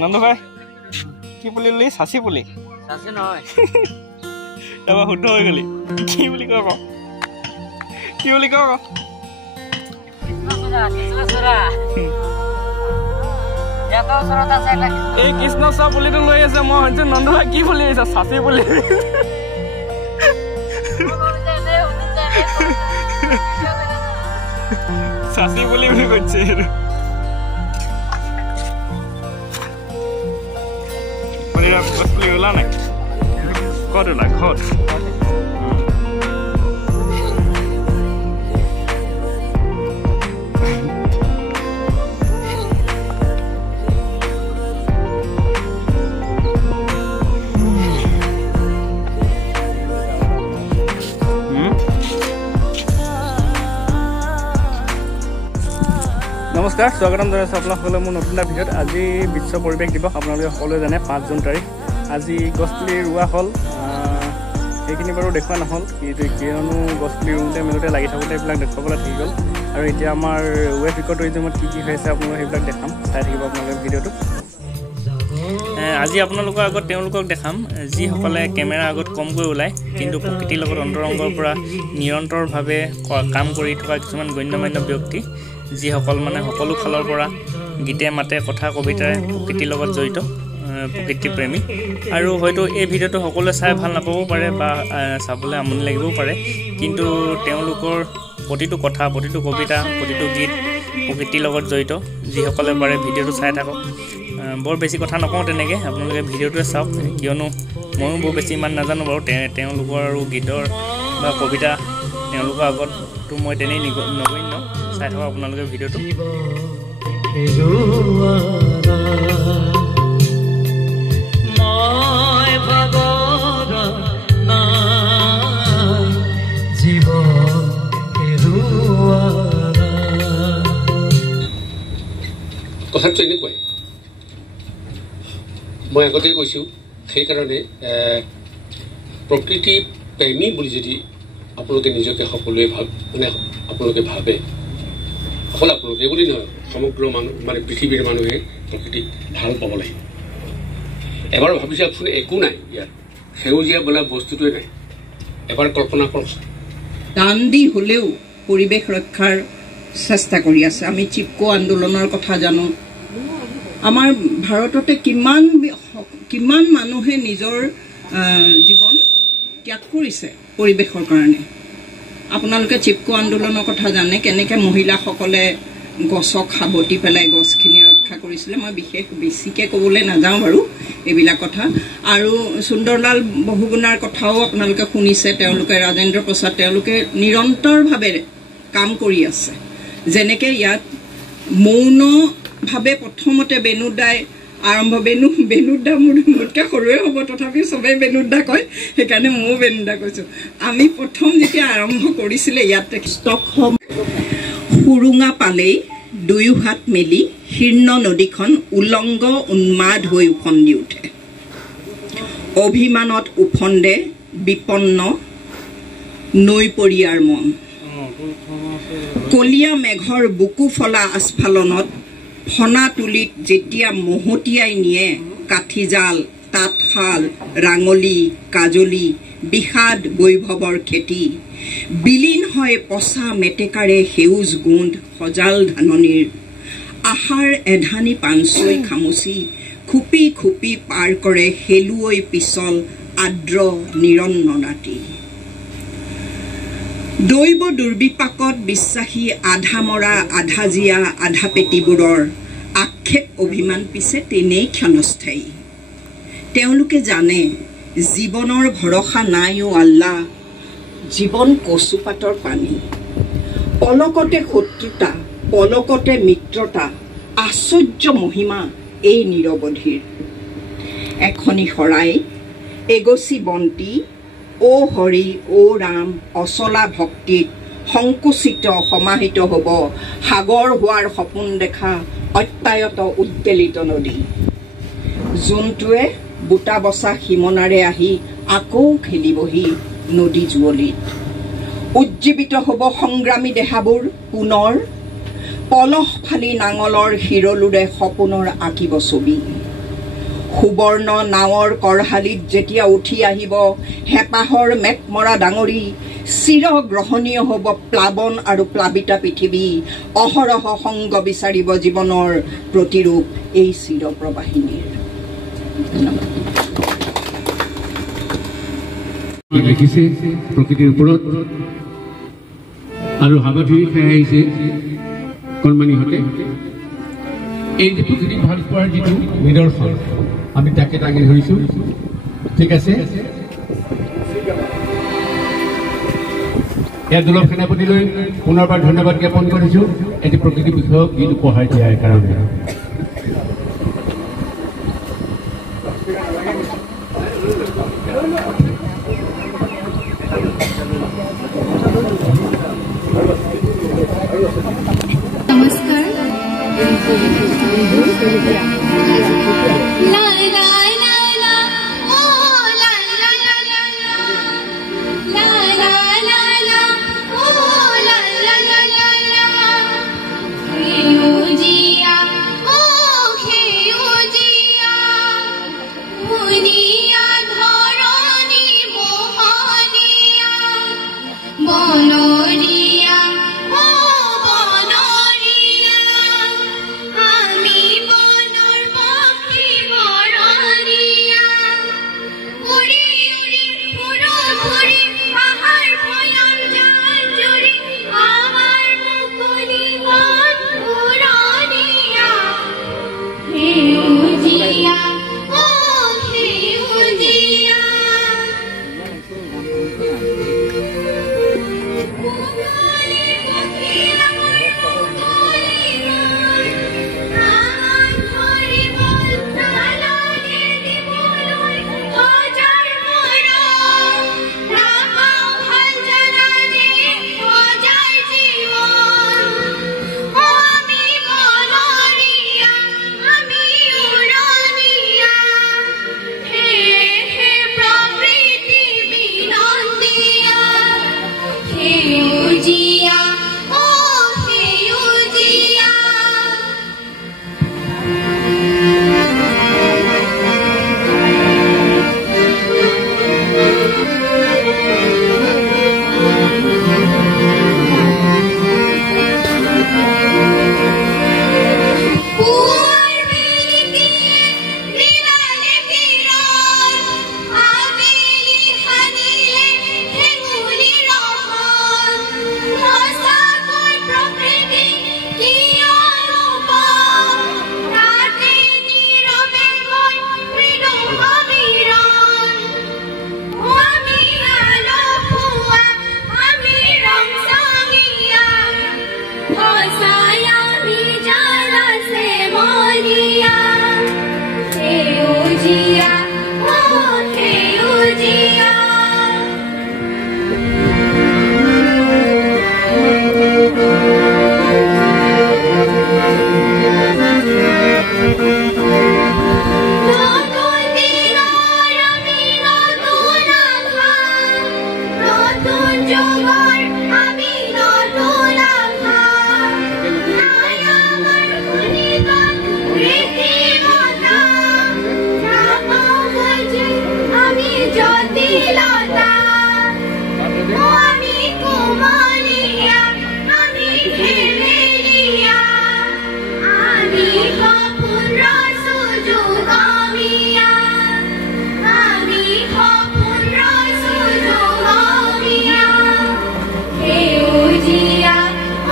নন্দু ভাই কি পুলি ললি সাচি পুলি সাচি নহয় এবাৰ শুদ্ধ হৈ গলি কি বুলি কয় ক কি বুলি কয় ক কৃষ্ণচূড়া এই কৃষ্ণচূড়া পুলিটো লৈ আছে মই ভাবিছো নন্দু ভাই কি পুলি আহিছে সাচি পুলি সাচি পুলি বুলি কৈছে পুলি ওলা নাই কত ওলা ঘৰত নমস্কাৰ স্বাগতম জনাইছোঁ আপোনালোকলৈ মোৰ নতুন এটা ভিডিঅ'ত আজি বিশ্ব পৰিৱেশ দিৱস আপোনালোকে সকলোৱে জানে 5 জুন তাৰিখ আজি গছপুলি ৰোৱা হ'ল সেইখিনি বাৰু দেখুওৱা নহ'ল কিয়নো গছপুলি ৰুওঁতে মেলোঁতে লাগি থাকোঁতে এইবিলাক দেখুৱাবলৈ থাকি গ'ল আৰু এতিয়া আমাৰ ৱেব ইক' টুৰিজমত কি হৈছে আপোনালোকে সেইবিলাক দেখাম চাই থাকিব আপোনালোকে ভিডিঅ'টো আজি আপোনালোকৰ আগত তেওঁলোকক দেখাম যিসকলে কেমেৰাৰ আগত কমকৈ ওলায় কিন্তু প্ৰকৃতিৰ লগত অন্তৰংগৰ পৰা নিৰন্তৰভাৱে কাম কৰি থকা কিছুমান গণ্যমান্য ব্যক্তি যিসকল মানে সকলো ফালৰ পৰা গীতে মাতে কথা কবিতাৰে প্ৰকৃতিৰ লগত জড়িত প্ৰকৃতি প্ৰেমী আৰু হয়তো এই ভিডিঅ'টো সকলোৱে চাই ভাল নাপাবও পাৰে বা চাবলৈ আমনি লাগিবও পাৰে কিন্তু তেওঁলোকৰ প্ৰতিটো কথা প্ৰতিটো কবিতা প্ৰতিটো গীত প্ৰকৃতিৰ লগত জড়িত যিসকলে পাৰে ভিডিঅ'টো চাই থাকক বৰ বেছি কথা নকওঁ তেনেকৈ আপোনালোকে ভিডিঅ'টোৱে চাওক কিয়নো ময়ো বৰ বেছি ইমান নাজানো বাৰু তেওঁলোকৰ আৰু গীতৰ বা কবিতা তেওঁলোকৰ আগততো মই তেনেই নগণ্য চাই থাকক আপোনালোকে ভিডিঅ'টো কথাটো এনেকুৱাই মই আগতেই কৈছোঁ সেইকাৰণে প্ৰকৃতি প্ৰেমী বুলি যদি আপোনালোকে নিজকে সকলোৱে আপোনালোকে ভাবে অকল আপোনালোকে বুলি নহয় সমগ্ৰ মানুহ মানে পৃথিৱীৰ মানুহে প্ৰকৃতিক ভাল পাব লাগিব এবাৰ ভাবি চাওকচোন একো নাই ইয়াত সেউজীয়া বোলা বস্তুটোৱে নাই এবাৰ কল্পনা কৰক দান দি হ'লেও পৰিৱেশ ৰক্ষাৰ চেষ্টা কৰি আছে আমি চিপকো আন্দোলনৰ কথা জানো আমাৰ ভাৰততে কিমান মানুহে নিজৰ জীৱন ত্যাগ কৰিছে পৰিৱেশৰ কাৰণে আপোনালোকে চিপকো আন্দোলনৰ কথা জানে কেনেকৈ মহিলাসকলে গছক সাৱটি পেলাই গছখিনি ৰক্ষা কৰিছিলে মই বিশেষ বেছিকৈ ক'বলৈ নাযাওঁ বাৰু এইবিলাক কথা আৰু সুন্দৰলাল বহুগুণাৰ কথাও আপোনালোকে শুনিছে তেওঁলোকে ৰাজেন্দ্ৰ প্ৰসাদ তেওঁলোকে নিৰন্তৰভাৱে কাম কৰি আছে যেনেকৈ ইয়াত মৌনভাৱে প্ৰথমতে বেনুদাই আৰম্ভ বেনুদা মোতকৈ সৰুৱে হ'ব তথাপিও চবেই বেনুদা কয় সেইকাৰণে ময়ো বেনুদা কৈছোঁ আমি প্ৰথম যেতিয়া আৰম্ভ কৰিছিলে ইয়াতে ষ্টকহোম সুৰুঙা পালেই দুয়ো হাত মেলি শীৰ্ণ নদীখন উলংগ উন্মাদ হৈ উফন্দি উঠে অভিমানত উফন্দে বিপন্ন নৈপৰীয়াৰ মন কলীয়া মেঘৰ বুকু ফলা আস্ফালনত ফনা তুলিত যেতিয়া মহতিয়াই নিয়ে কাঠিজাল তাঁতশাল ৰাঙলী কাজলী বিষাদ বৈভৱৰ খেতি বিলীন হয় পচা মেটেকাৰে সেউজ গোন্ধ সজাল ধাননিৰ আহাৰ এধানি পাঞ্চৈ খামুচি খুপি খুপি পাৰ কৰে হেলুৱৈ পিছল আদ্ৰ নিৰন্ন নাতি দৈৱ দুৰ্বিপাকত বিশ্বাসী আধা মৰা আধা জীয়া আধা পেটিবোৰৰ আক্ষেপ অভিমান পিছে তেনেই ক্ষণস্থায়ী তেওঁলোকে জানে জীৱনৰ ভৰসা নাই অ' আল্লাহ জীৱন কচুপাতৰ পানী পলকতে শত্ৰুতা পলকতে মিত্ৰতা আশ্চৰ্য মহিমা এই নিৰৱধিৰ এখনি শৰাই এগচি বন্তি অ' হৰি অ' ৰাম অচলা ভক্তিত সংকুচিত সমাহিত হ'ব সাগৰ হোৱাৰ সপোন দেখা অত্যায়ত উদ্বেলিত নদী জোনটোৱে বুটা বচা সীমনাৰে আহি আকৌ খেলিবহি নদী জুৱলিত উজ্জীৱিত হ'ব সংগ্ৰামী দেহাবোৰ পুনৰ পলহ ফালি নাঙলৰ হিৰলুৰে সপোনৰ আঁকিব ছবি সুবৰ্ণ নাৱৰ কৰহালিত যেতিয়া উঠি আহিব হেঁপাহৰ মেঘমৰা ডাঙৰি, চিৰ গ্ৰহণীয় হ'ব প্লাৱন আৰু প্লাবিতা পৃথিৱী, অহৰহ সংগ বিচাৰিব জীৱনৰ প্ৰতিৰূপ এই চিৰপ্ৰবাহিনীৰ। ধন্যবাদ। লিখিছে প্ৰকৃতিৰ ওপৰত আৰু হাবাথুৰি খাই আহিছে কণমানিহঁতে। এই যে প্ৰকৃতিক ভাল পোৱাৰ যিটো নিদৰ্শন আমি তাকে দাঙি ধৰিছোঁ। ঠিক আছে, ইয়াত দুৰ্লভ সেনাপতিলৈ পুনৰবাৰ ধন্যবাদ জ্ঞাপন কৰিছোঁ এটি প্ৰকৃতি বিষয়ক গীত উপহাৰ দিয়াৰ কাৰণে। नमस्कार। ला ला ला ला ओ ला ला ला ला ला ला ला ला ओ ला ला ला ला ला खेयो जिया ओ खेयो जिया मुनिया धरणी मोहनिया बनरिया ओ बनरिया আমি বনৰ পক্ষী বৰণীয়া উৰি উৰি ফুৰো ঘূৰি পাহাৰ ভৈয়াম জান জুৰি আমাৰ মুকলি মন উৰণীয়া সেউজীয়া ও সেউজীয়া মুকলি পক্ষী আমাৰ মুকলি মন আমাৰ ধৰিব নালাগে দিবলৈ সজাৰ মৰম নাপাওঁ ভাল জানানে সজাৰ জীৱন আমি বনৰীয়া আমি উৰণীয়া সেয়েহে প্ৰকৃতি বিনন্দীয়া সেউজীয়া ও সেউজীয়া পুৱাৰ বেলিটিয়ে দিলালে কিৰণ আবেলি সানিলে হেঙুলি ৰহন সঁচাকৈ প্ৰকৃতি কিয় ৰূপম তাতে নীৰৱে মই মৃদু সমীৰণ আমি আলসুৱা আমি ৰংচঙীয়া সঁচাই আমি জালাছে মনীয়া সেউজীয়া ও সেউজীয়া নতুন দিনৰ আমি নতুন আশা নতুন যুগৰ আমি নতুন আশা নাই আমাৰ শুনিবান ৰীতিমতা নাপাওঁ বুজি আমি জটিলতা ও আমি কোমলীয়া আমি ঘেমেলীয়া আমি সপোন ৰচো যুগমীয়া আমি সপোন ৰচো যুগমীয়া সেউজীয়া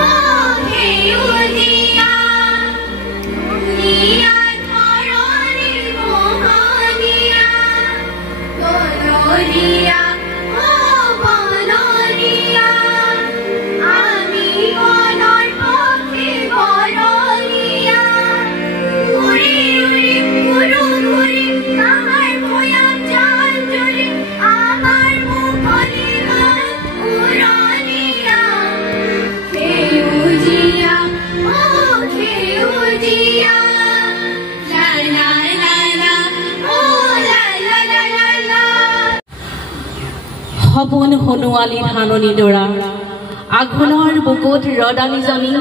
ও সেউজীয়া মুনিয়া ধৰণী মোহনীয়া বনৰীয়া ও বনৰীয়া আমি বনৰ পক্ষী বৰণীয়া উৰি উৰি ফুৰো ঘূৰি পাহাৰ ভৈয়াম জান জুৰি আমাৰ মুকলি মন উৰণীয়া সেউজীয়া ও সেউজীয়া লা লা লা লা ও লা লা লা লা লা সপোন সোণোৱালী ধাননি ডৰা আঘোণৰ বুকুত ৰদালিজনী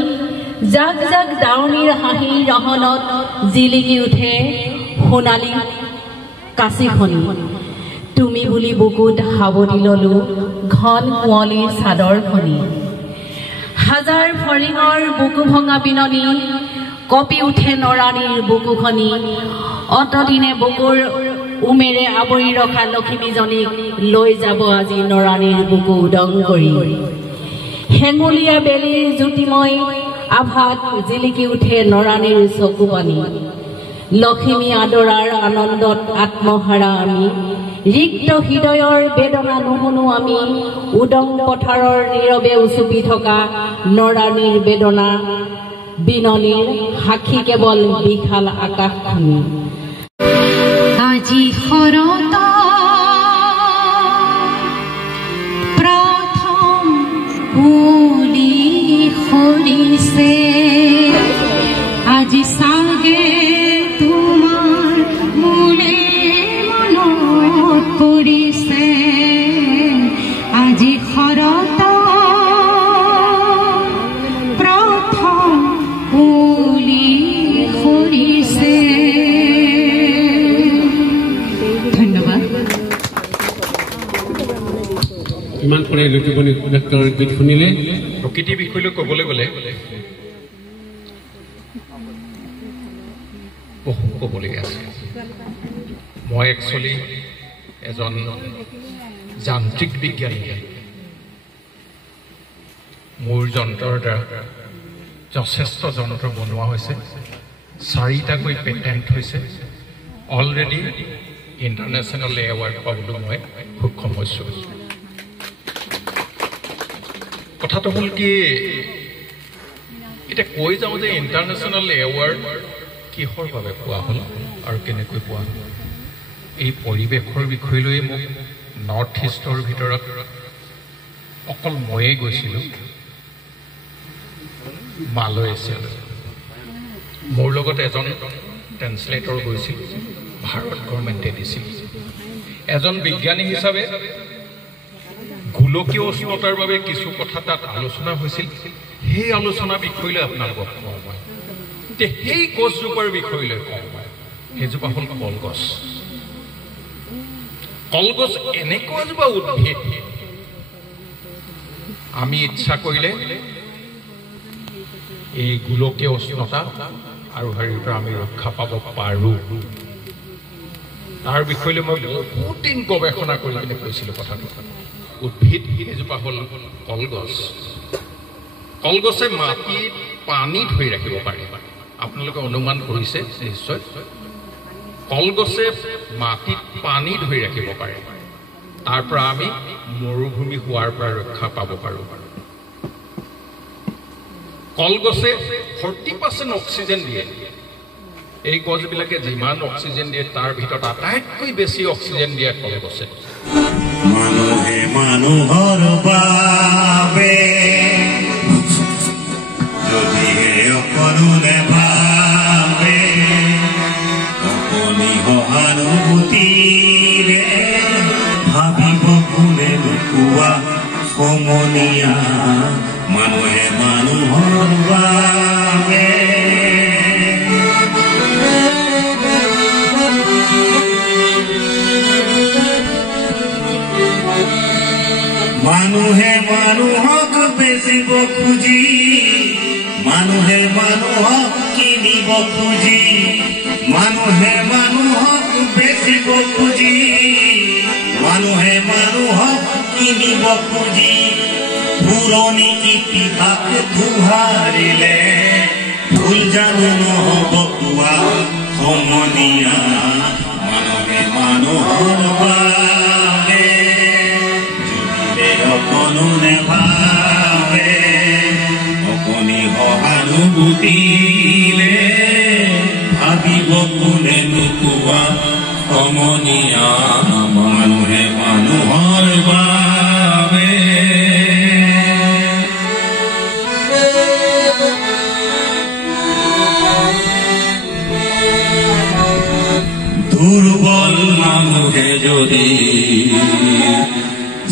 জাক জাক দাৱনীৰ হাঁহি ৰহনত জিলিকি উঠে সোণালী কাচিখনি তুমি বুলি বুকুত সাৱটি ললো ঘন কুঁৱলীৰ চাদৰখনি হাজাৰ ফৰিঙৰ বুকু ভঙা পিননি কপি উঠে নৰাণীৰ বুকুখনি অতদিনে বুকুৰ উমেৰে আৱৰি ৰখা লখিমীজনীক লৈ যাব আজি নৰাণীৰ বুকু উদং কৰি হেঙুলীয়া বেলিৰ জ্যোতিময় আভাত জিলিকি উঠে নৰাণীৰ চকু পানী লখিমী আদৰাৰ আনন্দত আত্মহাৰা আমি ৰিক্ত হৃদয়ৰ বেদনা নুশুনো আমি উদং পথাৰৰ নীৰৱে উচুপি থকা নৰাণীৰ বেদনা বিনলীৰ সাক্ষী কেৱল বিশাল আকাশখনি আজি শৰত প্ৰথম কুলি সৰিছে আজি চাগে তোমাৰ মোলে মনত পৰিছে আজি শৰত প্ৰথম কুলি সৰিছে ধন্যবাদ ইমান পৰে লক্ষীমণি ডাক্তৰ গীত শুনিলে প্ৰকৃতিৰ বিষয়লৈ ক'বলৈ গ'লে বহু ক'বলগীয়া আছে মই একচুৱেলি এজন যান্ত্ৰিক বিজ্ঞানী মোৰ যন্ত্ৰৰ দ্বাৰা যথেষ্ট যন্ত্ৰ বনোৱা হৈছে 4টাকৈ পেটেণ্ট হৈছে অলৰেডি ইণ্টাৰনেশ্যনেল এৱাৰ্ড পাবলৈ মই সক্ষম হৈছোঁ কথাটো হ'ল কি এতিয়া কৈ যাওঁ যে ইণ্টাৰনেশ্যনেল এৱাৰ্ড কিহৰ বাবে পোৱা হ'ল আৰু কেনেকৈ পোৱা হ'ল এই পৰিৱেশৰ বিষয় লৈ মোক নৰ্থ ইষ্টৰ ভিতৰত অকল ময়ে গৈছিলোঁ মালয়েছিয়ালৈ মোৰ লগত এজন ট্ৰেন্সলেটৰ গৈছিল ভাৰত গভৰ্ণমেণ্টে দিছিল এজন বিজ্ঞানী হিচাপে গোলকীয় উষ্ণতাৰ বাবে কিছু কথা তাত আলোচনা হৈছিল সেই আলোচনা বিষয়লৈ আপোনালোকক কওঁ মই এতিয়া সেই গছজোপাৰ বিষয়লৈ কওঁ মই সেইজোপা হ'ল কলগছ কলগছ এনেকুৱা এজোপা উদ্ভিদ আমি ইচ্ছা কৰিলে এই গোলকীয় উষ্ণতা আৰু হেৰিৰ পৰা আমি ৰক্ষা পাব পাৰোঁ তাৰ বিষয়লৈ মই বহুত দিন গৱেষণা কৰি কিনে কৈছিলোঁ কথাটো উদ্ভিদ এজোপা হ'ল কলগছ কলগছে মাটিত পানী ধৰি ৰাখিব পাৰে আপোনালোকে অনুমান কৰিছে নিশ্চয় কলগছে মাটিত পানী ধৰি ৰাখিব পাৰে তাৰ পৰা আমি মৰুভূমি হোৱাৰ পৰা ৰক্ষা পাব পাৰোঁ কলগছে 40% অক্সিজেন দিয়ে এই গছবিলাকে যিমান অক্সিজেন দিয়ে তাৰ ভিতৰত আটাইতকৈ বেছি অক্সিজেন দিয়ে কলগছে মানুহে মানুহৰ বাবে যদিহে অকণো নেভাবে অকণি সহানুভূতিৰে ভাবিব কোনে নোকোৱা সমনীয়া মানুহে মানুহৰ বাবে মানুহে মানুহক বেচিব খুজি মানুহে মানুহক কিনিব খুজি মানুহে মানুহক বেচিব খুজি মানুহে মানুহক কিনিব খুজি পুৰণি ইতিহাস ধুহাৰিলে ভুল জানো নহ'ব কোৱা সমনীয়া মানুহে মানুহৰ বাবে অকণো নেভাবে অকণি সহানুভূতিৰে ভাবিব কোনে নোকোৱা সমনীয়া মানুহে মানুহৰ বাবে দুৰ্বল মানুহে যদি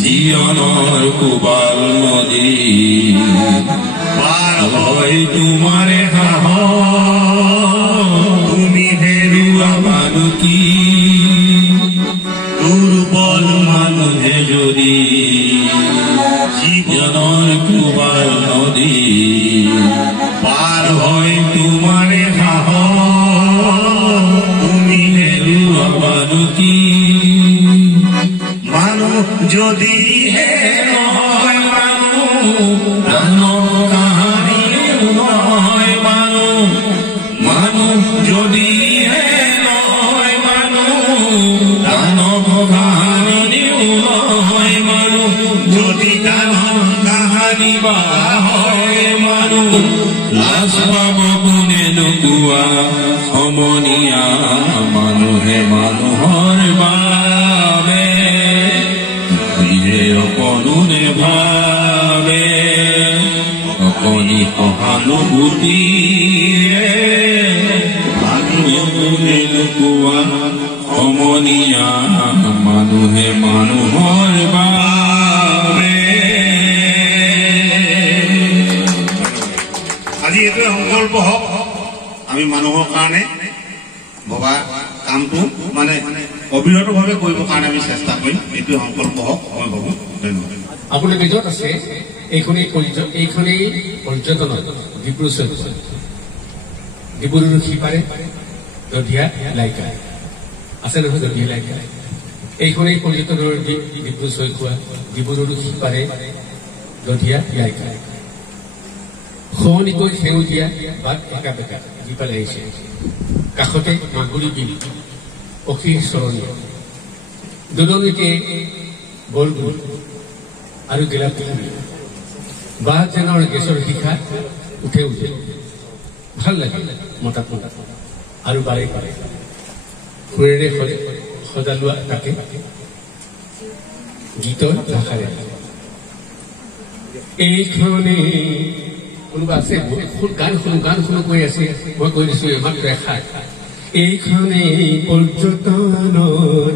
জীবনৰ কোবাল নদী পাৰ হয় তোমাৰে সাহস তুমি হেৰুৱা মানুহ কি যদি জীৱনৰ কোবাল নদী পাৰ হয় তোমাৰে সাহস তুমি হেৰুৱাবানো কি মানুহ যদিহে নহয় মানুহ প্ৰাণৰ কাহানিও নহয় মানুহ মানুহ যদিহে নহয় মানুহ প্ৰাণৰ কাহানিও নহয় মানুহ যদি গানৰ কাহানি বা হয় মানুহ লাজ পাব কোনে নোকোৱা সমনীয়া মানুহে মানুহৰ বাবে অকণো নেভাবে অকণি সহানুভূতিৰে মানুহে নোকোৱা সমনীয়া মানুহে মানুহৰ বাবে আজি এইটোৱে সংকল্প হওক আমি মানুহৰ কাৰণে ভবা কামটো মানে অবিৰতভাৱে কৰিবৰ কাৰণে আমি চেষ্টা কৰিম এইটোৱে সংকল্প হওক মই ভাবো ধন্যবাদ আপোনালোকে য'ত আছে এইখনেই পৰ্যটনত ডিব্ৰুগড় সিপাৰে দধিয়া লাইকা আছে নহয় দধিয়া লাইকা এইখনেই পৰ্যটনৰ ডিব্ৰু চৈখোৱা ডিব্ৰুগড় সিপাৰে দধিয়া লাইকা সৌনিকৈ সেউজীয়া বাট একা বেকা যিফালে আহিছে কাষতে মাগুৰী বিল পক্ষীৰ চৰণীয় দুদলৈকে বৰগুল আৰু গেলা পুখুৰী বাঁহজেনৰ গেছৰ শিখা উঠে ভাল লাগে মতা আৰু বাৰে বাৰে সুৰেৰে সজালোৱা তাকে গীতৰ ভাষাৰে এইখনে কোনোবা আছে গান শুনো কৈ আছে মই কৈ দিছো মাত্ৰ এষাৰ এইখনে পৰ্যটনৰ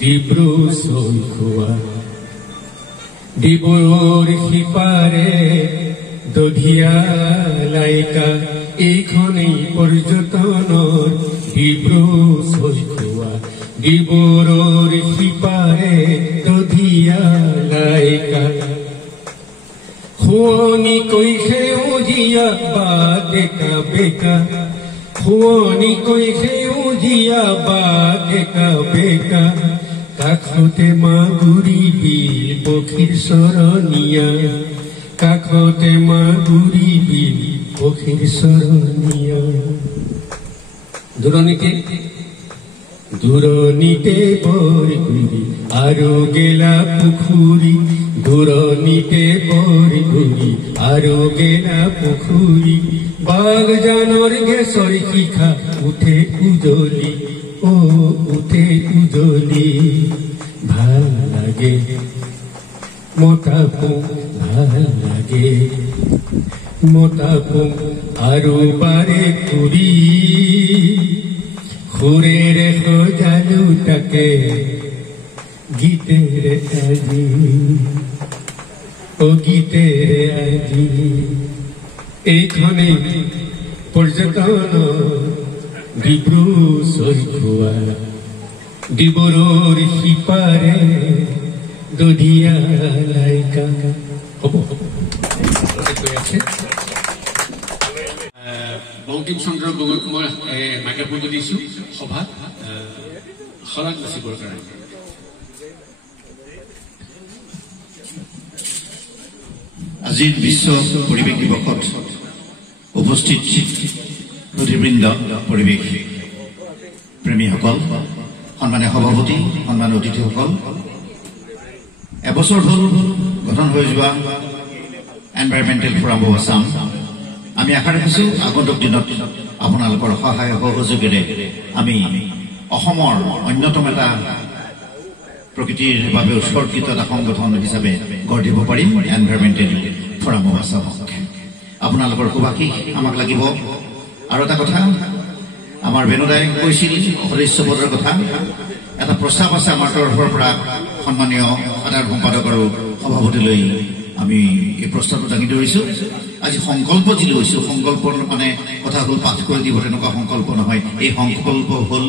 ডিব্ৰু চৈখোৱা ডিব্ৰুৰ সিপাৰে দধিয়া লাইকা এইখনেই পৰ্যটনৰ ডিব্ৰু চৈখোৱা ডিব্ৰুৰ সিপাৰে দধিয়া লাইকা শুৱনিকৈ সেউজীয়া বাট একা বেকা শুৱনিকৈ সেউজীয়া বাট একা বেকা কাষতে মাগুৰী বিল পক্ষীৰ চৰণীয়া কাষতে মাগুৰী বিল পক্ষীৰ চৰণীয়া দূৰণিতে বৰগুৰি আৰু গেলা পুখুৰী দূৰণিতে বৰগুৰি আৰু গেলা পুখুৰী বাগজানৰ গেছৰ শিখা উঠে উজলি উঠে উজলি ভাল লাগে মতাপো ভাল লাগে মতাপো আৰু বাৰে কৰি সুৰেৰে সজালো তাকে গীতেৰে আজি গীতেৰে আজি এইখনে পৰ্যটন ডিব্ৰু চৈখোৱা ডিব্ৰুৰ সিপাৰে দধিয়া লাইকা হ'ব বংকিম চন্দ্ৰ গগৈক মই মাইক্ৰফোনটো দিছোঁ সভাত শলাগ যাচিবৰ কাৰণে আজিৰ বিশ্ব পৰিৱেশ দিৱসত উপস্থিত অতিবৃন্দ পৰিৱেশ প্ৰেমীসকল সন্মানীয় সভাপতি সন্মানীয় অতিথিসকল এবছৰ হ'ল গঠন হৈ যোৱা এনভাইৰনমেণ্টেল ফৰাম অফ আছাম আমি আশা ৰাখিছোঁ আগন্তুক দিনত আপোনালোকৰ সহায় সহযোগেৰে আমি অসমৰ অন্যতম এটা প্ৰকৃতিৰ বাবে উৎসৰ্গিত এটা সংগঠন হিচাপে গঢ় দিব পাৰিম এনভাইৰনমেণ্টেল ফৰাম অফ আছামক আপোনালোকৰ সুভাষিস আমাক লাগিব আৰু এটা কথা আমাৰ বেনুদাই কৈছিল সদস্যপদৰ কথা এটা প্ৰস্তাৱ আছে আমাৰ তৰফৰ পৰা সন্মানীয় সাধাৰণ সম্পাদক আৰু সভাপতিলৈ আমি এই প্ৰস্তাৱটো দাঙি ধৰিছোঁ আজি সংকল্প যি লৈছোঁ সংকল্পৰ মানে কথা হ'ল পাঠ কৰি দিব তেনেকুৱা সংকল্প নহয় এই সংকল্প হ'ল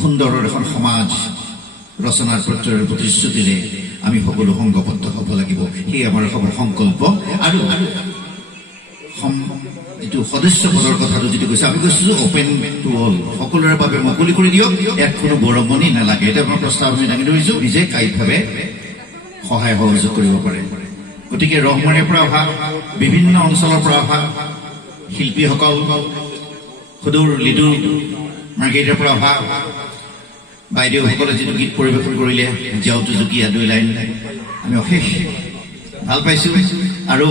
সুন্দৰৰ এখন সমাজ ৰচনাৰ প্ৰত্যয়ৰ প্ৰতিশ্ৰুতিৰে আমি সকলো সংঘবদ্ধ হ'ব লাগিব সেই আমাৰ সকলো সংকল্প আৰু যিটো সদস্য পদৰ কথাটো যিটো কৈছে আমি কৈছো অপেন টু অল সকলোৰে বাবে মুকলি কৰি দিয়ক ইয়াত কোনো বৰমনি নালাগে এটা মই প্ৰস্তাৱ আমি দাঙি ধৰিছো নিজে কাইভাৱে সহায় সহযোগ কৰিব পাৰে গতিকে ৰহমানীৰ পৰা অহা বিভিন্ন অঞ্চলৰ পৰা অহা শিল্পীসকল সুদূৰ লিডু মাৰ্কেটৰ পৰা অহা বাইদেউসকলে যিটো গীত পৰিৱেশন কৰিলে যাওঁতো জুকীয়া 2 লাইন আমি অশেষ ভাল পাইছো আৰু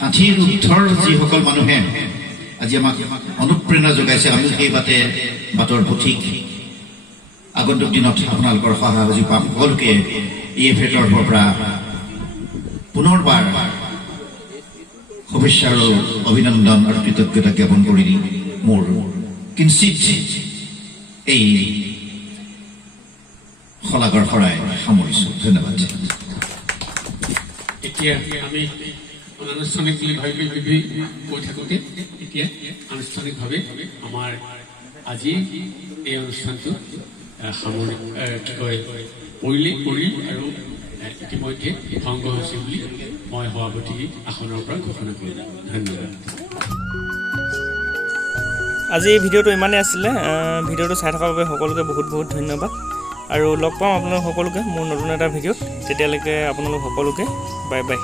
60ৰ উদ্ধৰ যিসকল মানুহে আজি আমাক অনুপ্ৰেৰণা যোগাইছে আমি সেই বাটৰ পথিক আগন্তুক দিনত আপোনালোকৰ সহায় সহযোগ পাম সকলোকে EFAৰ পৰা পুনৰবাৰ শুভেচ্ছা আৰু অভিনন্দন আৰু কৃতজ্ঞতা জ্ঞাপন কৰি মোৰ কিঞ্চিত এই শলাগৰ শৰাই সামৰিছো ধন্যবাদ এতিয়া আমি আনুষ্ঠানিক বুলি ভাবি কৈ থাকোঁতে এতিয়া আনুষ্ঠানিকভাৱে আমাৰ আজি এই অনুষ্ঠানটো সামৰি কি কয় কৰি আৰু ইতিমধ্যে ভংগ হৈছে বুলি মই সভাপতি আসনৰ পৰা ঘোষণা কৰিলোঁ ধন্যবাদ আজি এই ভিডিঅ'টো ইমানেই আছিলে ভিডিঅ'টো চাই থকাৰ বাবে সকলোকে বহুত বহুত ধন্যবাদ আৰু লগ পাম আপোনালোক সকলোকে মোৰ নতুন এটা ভিডিঅ'ত তেতিয়ালৈকে আপোনালোক সকলোকে বাই বাই